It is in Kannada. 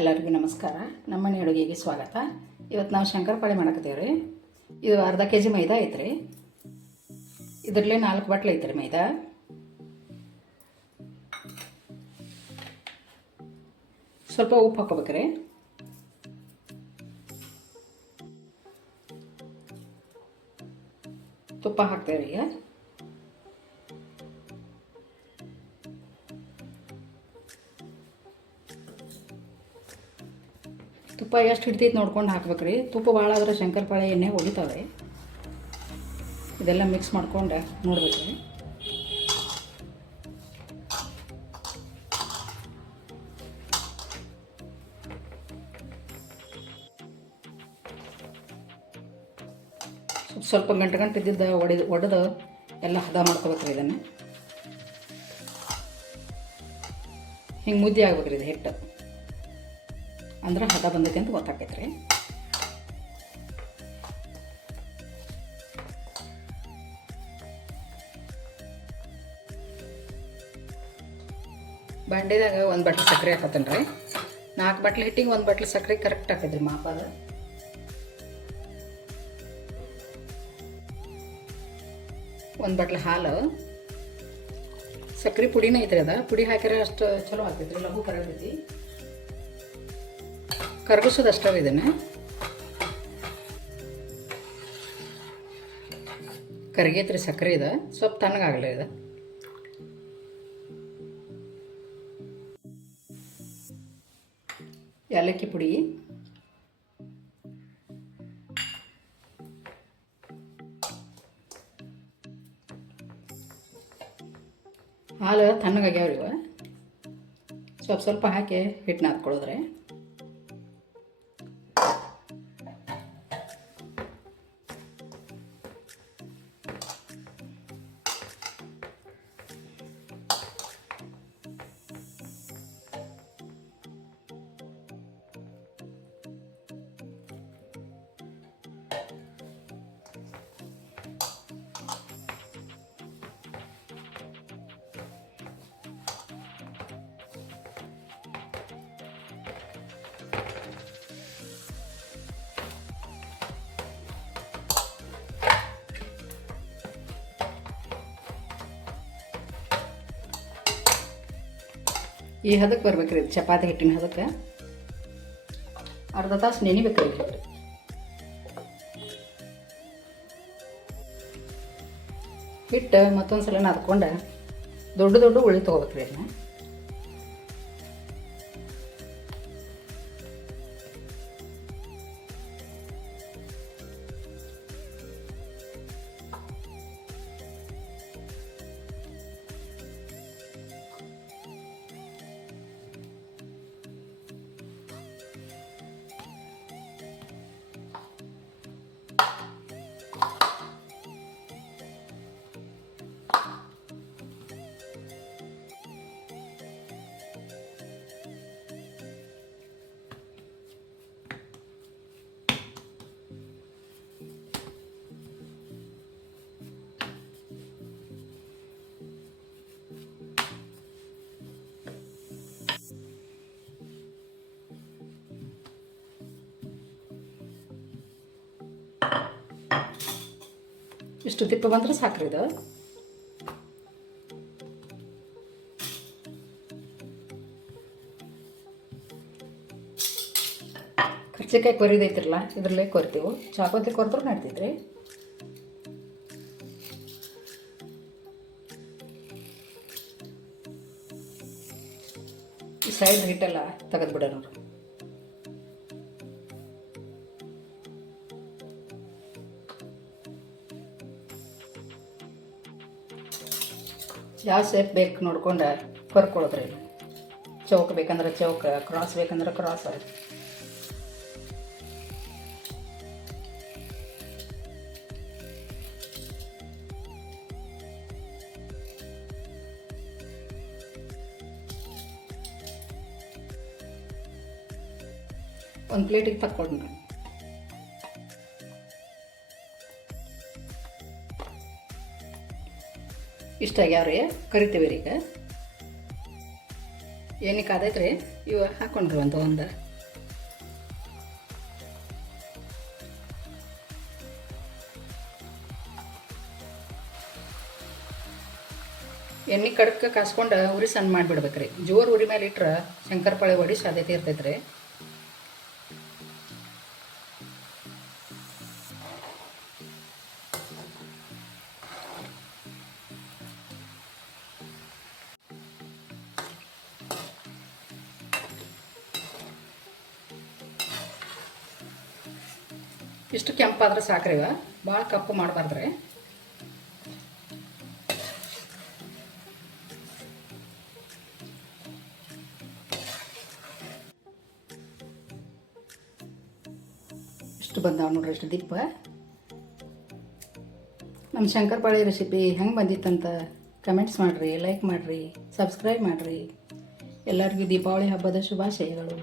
ಎಲ್ಲರಿಗೂ ನಮಸ್ಕಾರ. ನಮ್ಮನೆ ಅಡುಗೆಗೆ ಸ್ವಾಗತ. ಇವತ್ತು ನಾವು ಶಂಕರಪಾಳೆ ಮಾಡಕತ್ತೀವಿ ರೀ. ಇದು ಅರ್ಧ ಕೆ ಜಿ ಮೈದಾ ಐತ್ರಿ. ಇದರಲ್ಲೇ 4 ಬಟ್ಲು ಐತ್ರಿ ಮೈದಾ. ಸ್ವಲ್ಪ ಉಪ್ಪು ಹಾಕೋಬೇಕ್ರಿ. ತುಪ್ಪ ಹಾಕ್ತೇವೆ ಈಗ. ತುಪ್ಪ ಎಷ್ಟು ಹಿಡ್ತೈತೆ ನೋಡ್ಕೊಂಡು ಹಾಕ್ಬೇಕ್ರಿ. ತುಪ್ಪ ಭಾಳ ಆದ್ರೆ ಶಂಕರಪಾಳೆ ಎಣ್ಣೆ ಹೊಡಿತಾವೆ. ಇದೆಲ್ಲ ಮಿಕ್ಸ್ ಮಾಡ್ಕೊಂಡು ನೋಡ್ಬೇಕ್ರಿ. ಸ್ವಲ್ಪ ಗಂಟು ಇದ್ದಿದ್ದು ಒಡೆದು ಎಲ್ಲ ಹದ ಮಾಡ್ಕೋಬೇಕ್ರಿ. ಇದನ್ನು ಹಿಂಗೆ ಮುದ್ದೆ ಆಗ್ಬೇಕ್ರಿ. ಇದು ಹಿಟ್ಟು ಅಂದ್ರೆ ಹದ ಬಂದೈತೆ ಅಂತ ಗೊತ್ತಾಕೈತ್ರಿ. ಬಾಂಡೆದಾಗ 1 ಬಟ್ಲು ಸಕ್ಕರೆ ಹಾಕತ್ತೇನೆ ರೀ. 4 ಬಟ್ಲು ಹಿಟ್ಟಿಗೆ 1 ಬಟ್ಲು ಸಕ್ಕರೆ ಕರೆಕ್ಟ್ ಹಾಕೈತ್ರಿ ಮಾಪ. ಅದು 1 ಬಟ್ಲು ಹಾಲು. ಸಕ್ಕರೆ ಪುಡಿನ ಐತ್ರಿ. ಅದ ಪುಡಿ ಹಾಕಿದ್ರೆ ಅಷ್ಟು ಚಲೋ ಆಗ್ತೈತ್ರಿ. ಲಘು ಕರಗೈತಿ. ಕರಗಿಸೋದು ಅಷ್ಟೇ ಇದನ್ನು. ಕರಗೈತ್ರಿ ಸಕ್ಕರೆ. ಇದು ಸ್ವಲ್ಪ ತಣ್ಣಗಾಗಲಿ. ಇದು ಏಲಕ್ಕಿ ಪುಡಿ, ಹಾಲು ತಣ್ಣಗಾಗ್ಯಾವ್ರಿ. ಇವ ಸ್ವಲ್ಪ ಹಾಕಿ ಹಿಟ್ಟನ್ನ ಹಾಕ್ಕೊಳ್ಳೋದ್ರಿ. ಈ ಹದಕ್ಕೆ ಬರ್ಬೇಕ್ರಿ. ಚಪಾತಿ ಹಿಟ್ಟಿನ ಹದಕ್ಕೆ ಅರ್ಧ ತಾಸು ನೆನಿಬೇಕ್ರಿ. ಹಿಟ್ಟು ಮತ್ತೊಂದು ಸಲ ನಾದ್ಕೊಂಡು ದೊಡ್ಡ ಉಳ್ಳಿ ತೊಗೋಬೇಕ್ರಿ. ಅದನ್ನ ಇಷ್ಟು ತಿಪ್ಪ ಬಂದ್ರೆ ಸಾಕ್ರಿ. ಇದು ಕರ್ಚಿಕಾಯಿ ಕೊರಿದೈತಿರಲ್ಲ, ಇದ್ರಲ್ಲೇ ಕೊರಿತೀವಿ. ಚಾಕೋತಿ ಕೊರಿದ್ರು ನಡ್ತೈತ್ರಿ. ಈ ಸೈಡ್ ಹಿಟ್ಟೆಲ್ಲ ತೆಗೆದು ಬಿಡೋಣ. ಯಾವ ಶೇಪ್ ಬೇಕು ನೋಡ್ಕೊಂಡು ಕೊರ್ಕೊಳ್ಳೋದ್ರಿ. ಚೌಕ ಬೇಕಂದ್ರೆ ಚೌಕ, ಕ್ರಾಸ್ ಬೇಕಂದ್ರೆ ಕ್ರಾಸ್. ಒಂದು ಪ್ಲೇಟಿಗೆ ತಕ್ಕೊಂಡು ಇಷ್ಟಾಗ್ಯಾವ್ರಿ. ಕರಿತೀವಿ ರೀ. ಎಣ್ಣೆ ಕಾದೈತ್ರಿ, ಇವು ಹಾಕೊಂಡ್ರಿ ಒಂದು ಎಣ್ಣೆ ಕಡಕ್ಕೆ ಕಾಸ್ಕೊಂಡು ಉರಿ ಸಣ್ಣ ಮಾಡಿಬಿಡ್ಬೇಕ್ರಿ. ಜೋರು ಉರಿ ಮೇಲೆ ಇಟ್ರೆ ಶಂಕರಪಾಳೆ ಒಡಿ ಸಾಧ್ಯತೆ ಇರ್ತೈತ್ರಿ. ಇಷ್ಟು ಕೆಂಪಾದ್ರೆ ಸಾಕ್ರಿ, ಇವ ಭಾಳ ಕಪ್ಪು ಮಾಡಬಾರ್ದ್ರಿ. ಇಷ್ಟು ಬಂದಾವ ನೋಡ್ರಿ, ಇಷ್ಟು ದೀಪ. ನಮ್ಮ ಶಂಕರಪಾಳೆ ರೆಸಿಪಿ ಹೆಂಗೆ ಬಂದಿತ್ತಂತ ಕಮೆಂಟ್ಸ್ ಮಾಡಿರಿ, ಲೈಕ್ ಮಾಡಿರಿ, ಸಬ್ಸ್ಕ್ರೈಬ್ ಮಾಡಿರಿ. ಎಲ್ಲರಿಗೂ ದೀಪಾವಳಿ ಹಬ್ಬದ ಶುಭಾಶಯಗಳು.